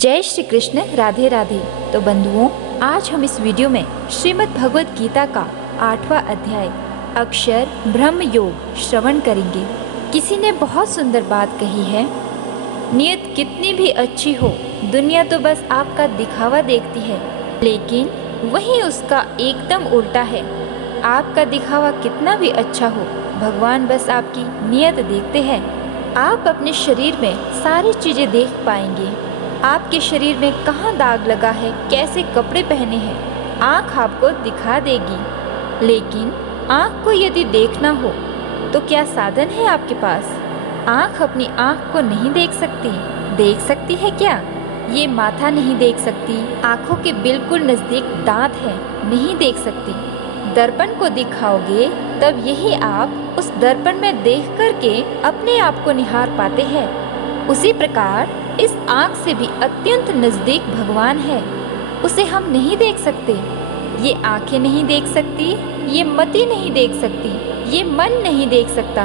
जय श्री कृष्ण, राधे राधे। तो बंधुओं, आज हम इस वीडियो में श्रीमद् भगवद गीता का 8वां अध्याय अक्षर ब्रह्म योग श्रवण करेंगे। किसी ने बहुत सुंदर बात कही है, नियत कितनी भी अच्छी हो, दुनिया तो बस आपका दिखावा देखती है, लेकिन वही उसका एकदम उल्टा है। आपका दिखावा कितना भी अच्छा हो, भगवान बस आपकी नियत देखते हैं। आप अपने शरीर में सारी चीजें देख पाएंगे, आपके शरीर में कहाँ दाग लगा है, कैसे कपड़े पहने हैं, आँख आपको दिखा देगी। लेकिन आँख को यदि देखना हो तो क्या साधन है आपके पास? आँख अपनी आँख को नहीं देख सकती है क्या? ये माथा नहीं देख सकती, आँखों के बिल्कुल नज़दीक दांत है, नहीं देख सकती। दर्पण को दिखाओगे तब यही आप उस दर्पण में देख करके अपने आप को निहार पाते हैं। उसी प्रकार इस आँख से भी अत्यंत नजदीक भगवान है, उसे हम नहीं देख सकते। ये आँखें नहीं देख सकती, ये मति नहीं देख सकती, ये मन नहीं देख सकता,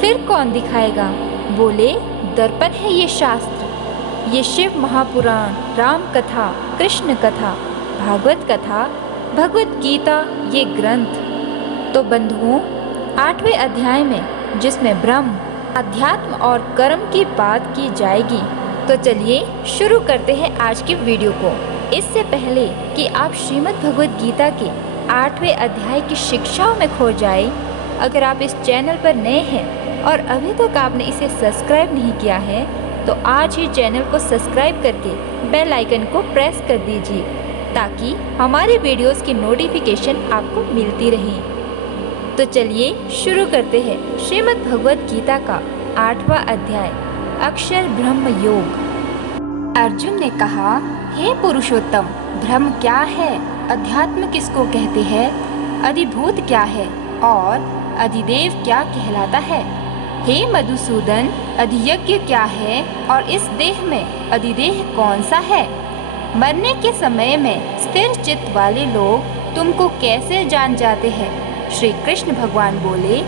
फिर कौन दिखाएगा? बोले दर्पण है ये शास्त्र, ये शिव महापुराण, राम कथा, कृष्ण कथा, भागवत कथा, भगवत गीता, ये ग्रंथ। तो बंधुओं, 8वें अध्याय में जिसमें ब्रह्म, अध्यात्म और कर्म की बात की जाएगी, तो चलिए शुरू करते हैं आज की वीडियो को। इससे पहले कि आप श्रीमद् भगवद गीता के 8वें अध्याय की शिक्षाओं में खो जाए, अगर आप इस चैनल पर नए हैं और अभी तक आपने इसे सब्सक्राइब नहीं किया है, तो आज ही चैनल को सब्सक्राइब करके बेल आइकन को प्रेस कर दीजिए, ताकि हमारे वीडियोस की नोटिफिकेशन आपको मिलती रहे। तो चलिए शुरू करते हैं श्रीमद् भगवद गीता का 8वां अध्याय अक्षर ब्रह्म योग। अर्जुन ने कहा, हे पुरुषोत्तम, ब्रह्म क्या है, अध्यात्म किसको कहते हैं, अधिभूत क्या है और अधिदेव क्या कहलाता है? हे मधुसूदन, अधियज्ञ क्या है और इस देह में अधिदेह कौन सा है? मरने के समय में स्थिर चित्त वाले लोग तुमको कैसे जान जाते हैं? श्री कृष्ण भगवान बोले,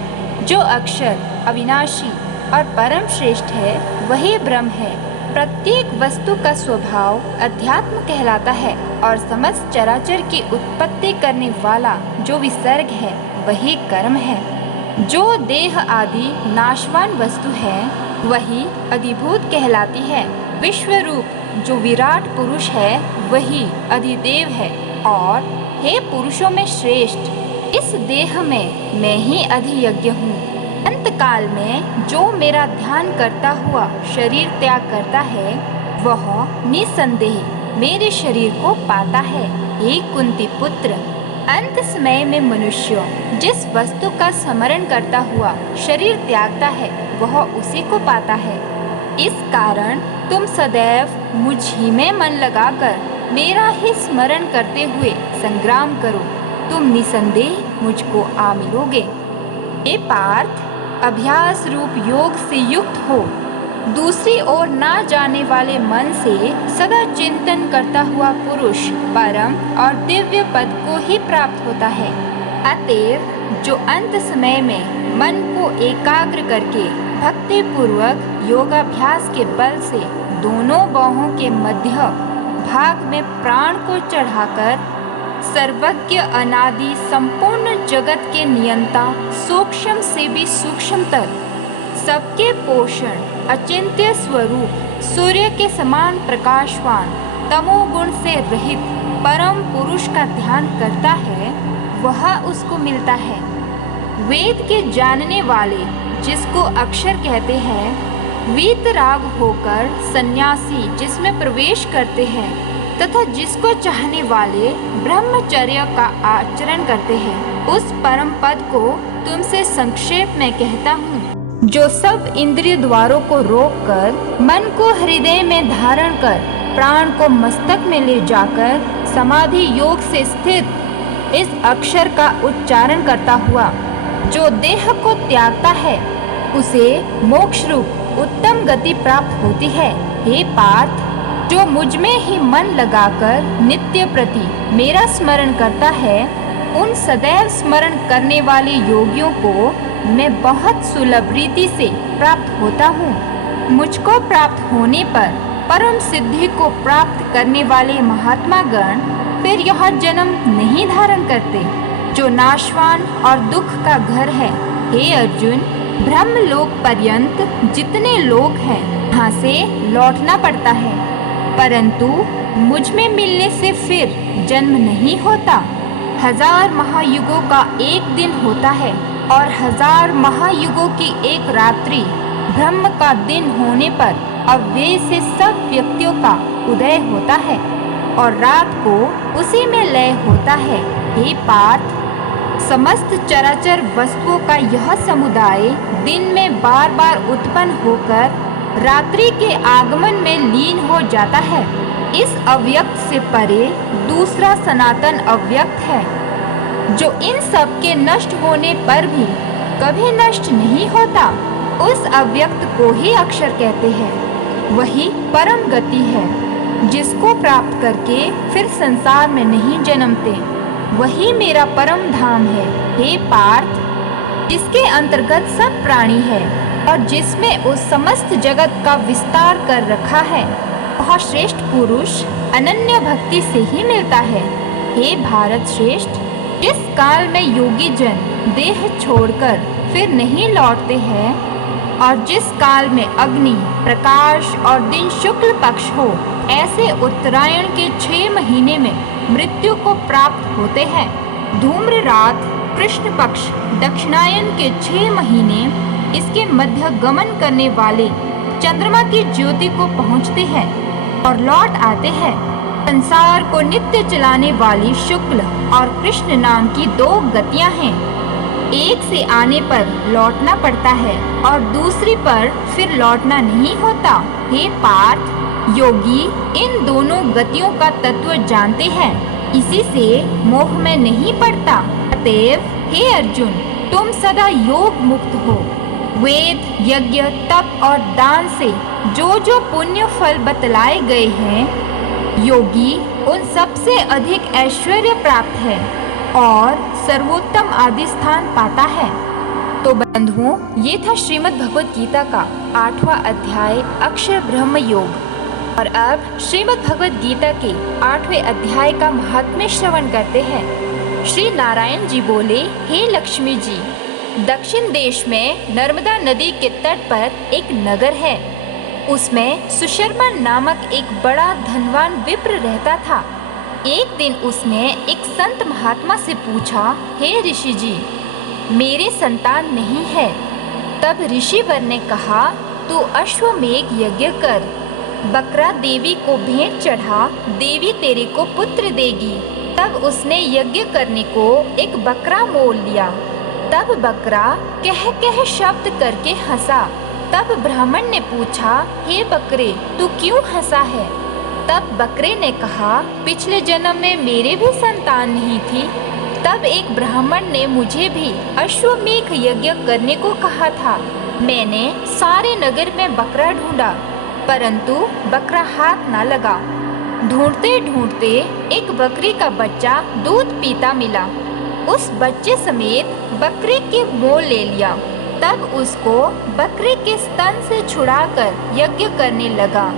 जो अक्षर अविनाशी और परम श्रेष्ठ है वही ब्रह्म है। प्रत्येक वस्तु का स्वभाव अध्यात्म कहलाता है और समस्त चराचर की उत्पत्ति करने वाला जो विसर्ग है वही कर्म है। जो देह आदि नाशवान वस्तु है वही अधिभूत कहलाती है। विश्व रूप जो विराट पुरुष है वही अधिदेव है। और हे पुरुषों में श्रेष्ठ, इस देह में मैं ही अधियज्ञ हूँ। अंत काल में जो मेरा ध्यान करता हुआ शरीर त्याग करता है, वह निसंदेह मेरे शरीर को पाता है। हे कुंती पुत्र, अंत समय में मनुष्य जिस वस्तु का स्मरण करता हुआ शरीर त्यागता है, वह उसी को पाता है। इस कारण तुम सदैव मुझ ही में मन लगाकर मेरा ही स्मरण करते हुए संग्राम करो, तुम निसंदेह मुझको आ मिलोगे। हे पार्थ, अभ्यास रूप योग से युक्त हो, दूसरी ओर ना जाने वाले मन से सदा चिंतन करता हुआ पुरुष परम और दिव्य पद को ही प्राप्त होता है। अतएव जो अंत समय में मन को एकाग्र करके भक्ति पूर्वक योगाभ्यास के बल से दोनों बाहों के मध्य भाग में प्राण को चढ़ाकर सर्वज्ञ अनादि संपूर्ण जगत के नियंता, सूक्ष्म से भी सूक्ष्मतर, सबके पोषण, अचिंत्य स्वरूप, सूर्य के समान प्रकाशवान, तमोगुण से रहित परम पुरुष का ध्यान करता है, वह उसको मिलता है। वेद के जानने वाले जिसको अक्षर कहते हैं, वीतराग होकर सन्यासी जिसमें प्रवेश करते हैं तथा जिसको चाहने वाले ब्रह्मचर्य का आचरण करते हैं, उस परम पद को तुमसे संक्षेप में कहता हूँ। जो सब इंद्रिय द्वारों को रोककर मन को हृदय में धारण कर प्राण को मस्तक में ले जाकर समाधि योग से स्थित इस अक्षर का उच्चारण करता हुआ जो देह को त्यागता है, उसे मोक्ष रूप उत्तम गति प्राप्त होती है। हे पार्थ, जो मुझ में ही मन लगाकर नित्य प्रति मेरा स्मरण करता है, उन सदैव स्मरण करने वाले योगियों को मैं बहुत सुलभ रीति से प्राप्त होता हूँ। मुझको प्राप्त होने पर परम सिद्धि को प्राप्त करने वाले महात्मा गण फिर यह जन्म नहीं धारण करते, जो नाशवान और दुख का घर है। हे अर्जुन, ब्रह्मलोक पर्यंत जितने लोक हैं वहाँ से लौटना पड़ता है, परंतु मुझ में मिलने से फिर जन्म नहीं होता। 1000 महायुगों का एक दिन होता है और 1000 महायुगों की एक रात्रि ब्रह्म का दिन होने पर अव्यय से सब व्यक्तियों का उदय होता है और रात को उसी में लय होता है। हे पार्थ, समस्त चराचर वस्तुओं का यह समुदाय दिन में बार बार उत्पन्न होकर रात्रि के आगमन में लीन हो जाता है। इस अव्यक्त से परे दूसरा सनातन अव्यक्त है, जो इन सब के नष्ट होने पर भी कभी नष्ट नहीं होता। उस अव्यक्त को ही अक्षर कहते हैं। वही परम गति है, जिसको प्राप्त करके फिर संसार में नहीं जन्मते। वही मेरा परम धाम है। हे पार्थ, जिसके अंतर्गत सब प्राणी है और जिसमें उस समस्त जगत का विस्तार कर रखा है, वह श्रेष्ठ पुरुष अनन्य भक्ति से ही मिलता है। हे भारत श्रेष्ठ, जिस काल में योगी जन देह छोड़कर फिर नहीं लौटते हैं और जिस काल में अग्नि, प्रकाश और दिन शुक्ल पक्ष हो, ऐसे उत्तरायण के 6 महीने में मृत्यु को प्राप्त होते हैं। धूम्र रात कृष्ण पक्ष दक्षिणायन के 6 महीने इसके मध्य गमन करने वाले चंद्रमा की ज्योति को पहुँचते हैं और लौट आते हैं। संसार को नित्य चलाने वाली शुक्ल और कृष्ण नाम की 2 गतियां हैं। एक से आने पर लौटना पड़ता है और दूसरी पर फिर लौटना नहीं होता। हे पार्थ, योगी इन दोनों गतियों का तत्व जानते हैं, इसी से मोह में नहीं पड़ता। अतएव हे अर्जुन, तुम सदा योग मुक्त हो। वेद, यज्ञ, तप और दान से जो जो पुण्य फल बतलाए गए हैं, योगी उन सबसे अधिक ऐश्वर्य प्राप्त है और सर्वोत्तम आदि स्थान पाता है। तो बंधुओं, ये था श्रीमद् भगवद गीता का 8वां अध्याय अक्षर ब्रह्म योग। और अब श्रीमद् भगवद गीता के 8वें अध्याय का महात्म्य श्रवण करते हैं। श्री नारायण जी बोले, हे लक्ष्मी जी, दक्षिण देश में नर्मदा नदी के तट पर एक नगर है। उसमें सुशर्मा नामक एक बड़ा धनवान विप्र रहता था। एक दिन उसने एक संत महात्मा से पूछा, हे ऋषि जी, मेरे संतान नहीं है। तब ऋषिवर ने कहा, तू अश्वमेघ यज्ञ कर, बकरा देवी को भेंट चढ़ा, देवी तेरे को पुत्र देगी। तब उसने यज्ञ करने को एक बकरा मोल लिया। तब बकरा कह कह शब्द करके हंसा। तब ब्राह्मण ने पूछा, हे बकरे, तू क्यों हंसा है? तब बकरे ने कहा, पिछले जन्म में मेरे भी संतान नहीं थी। तब एक ब्राह्मण ने मुझे भी अश्वमेघ यज्ञ करने को कहा था। मैंने सारे नगर में बकरा ढूंढा, परंतु बकरा हाथ न लगा। ढूंढते ढूंढते एक बकरी का बच्चा दूध पीता मिला। उस बच्चे समेत बकरे के मोल ले लिया। तब उसको बकरे के स्तन से छुड़ाकर यज्ञ करने लगा।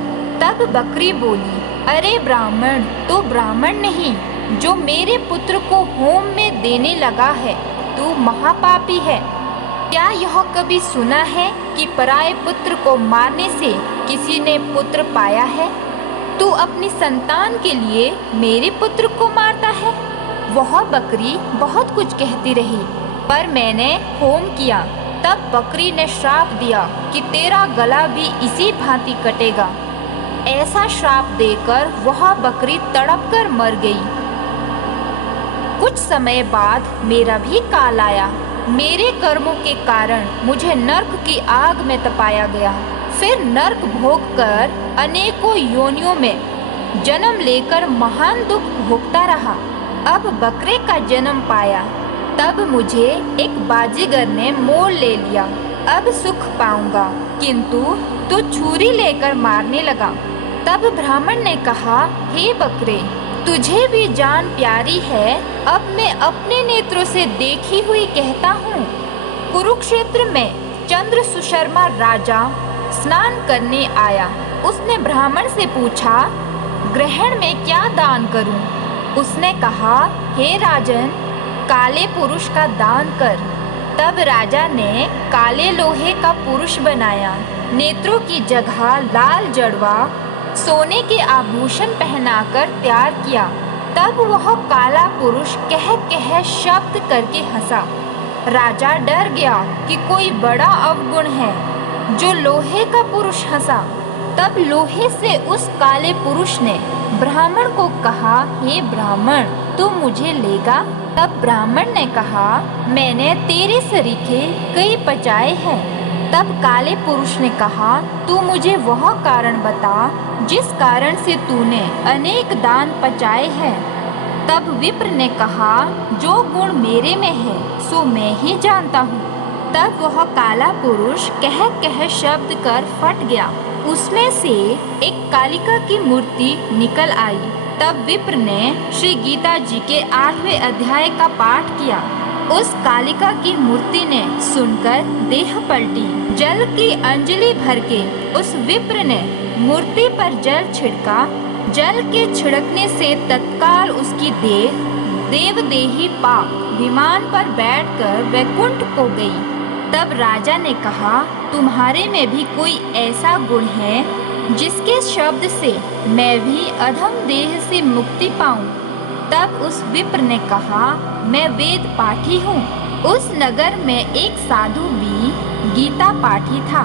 तब बकरी बोली, अरे ब्राह्मण, तो ब्राह्मण नहीं, जो मेरे पुत्र को होम में देने लगा है, तू महापापी है। क्या यह कभी सुना है कि पराये पुत्र को मारने से किसी ने पुत्र पाया है? तू अपनी संतान के लिए मेरे पुत्र को मारता है। वह बकरी बहुत कुछ कहती रही, पर मैंने होम किया। तब बकरी ने श्राप दिया कि तेरा गला भी इसी भांति कटेगा। ऐसा श्राप देकर वह बकरी तड़प कर मर गई। कुछ समय बाद मेरा भी काल आया। मेरे कर्मों के कारण मुझे नर्क की आग में तपाया गया। फिर नर्क भोग कर अनेकों योनियों में जन्म लेकर महान दुख भोगता रहा। अब बकरे का जन्म पाया। तब मुझे एक बाजीगर ने मोल ले लिया। अब सुख पाऊंगा, किंतु तू छुरी लेकर मारने लगा। तब ब्राह्मण ने कहा, हे बकरे, तुझे भी जान प्यारी है। अब मैं अपने नेत्रों से देखी हुई कहता हूँ। कुरुक्षेत्र में चंद्र सुशर्मा राजा स्नान करने आया। उसने ब्राह्मण से पूछा, ग्रहण में क्या दान करूं? उसने कहा, हे राजन, काले पुरुष का दान कर। तब राजा ने काले लोहे का पुरुष बनाया, नेत्रों की जगह लाल जड़वा सोने के आभूषण पहनाकर तैयार किया। तब वह काला पुरुष कह कह शब्द करके हंसा। राजा डर गया कि कोई बड़ा अवगुण है जो लोहे का पुरुष हंसा। तब लोहे से उस काले पुरुष ने ब्राह्मण को कहा, हे ब्राह्मण, तू मुझे लेगा? तब ब्राह्मण ने कहा, मैंने तेरे सरीखे कई पचाए हैं। तब काले पुरुष ने कहा, तू मुझे वह कारण बता जिस कारण से तूने अनेक दान पचाए हैं। तब विप्र ने कहा, जो गुण मेरे में है सो मैं ही जानता हूँ। तब वह काला पुरुष कह कह शब्द कर फट गया। उसमें से एक कालिका की मूर्ति निकल आई। तब विप्र ने श्री गीता जी के 8वें अध्याय का पाठ किया। उस कालिका की मूर्ति ने सुनकर देह पलटी। जल की अंजलि भर के उस विप्र ने मूर्ति पर जल छिड़का। जल के छिड़कने से तत्काल उसकी देह देवदेही पाक विमान पर बैठकर वैकुंठ को गई। तब राजा ने कहा, तुम्हारे में भी कोई ऐसा गुण है जिसके शब्द से मैं भी अधम देह से मुक्ति पाऊं? तब उस विप्र ने कहा, मैं वेद पाठी हूँ। उस नगर में एक साधु भी गीता पाठी था,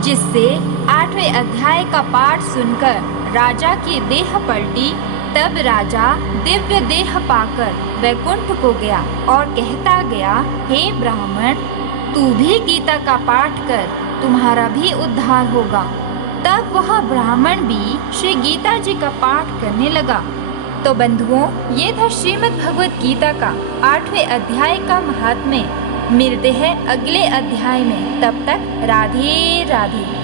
जिससे 8वें अध्याय का पाठ सुनकर राजा की देह पलटी। तब राजा दिव्य देह पाकर वैकुंठ को गया और कहता गया, हे ब्राह्मण, तू भी गीता का पाठ कर, तुम्हारा भी उद्धार होगा। तब वह ब्राह्मण भी श्री गीता जी का पाठ करने लगा। तो बंधुओं, ये था श्रीमद् भगवत गीता का 8वें अध्याय का महात्म्य। मिलते हैं अगले अध्याय में, तब तक राधे राधे।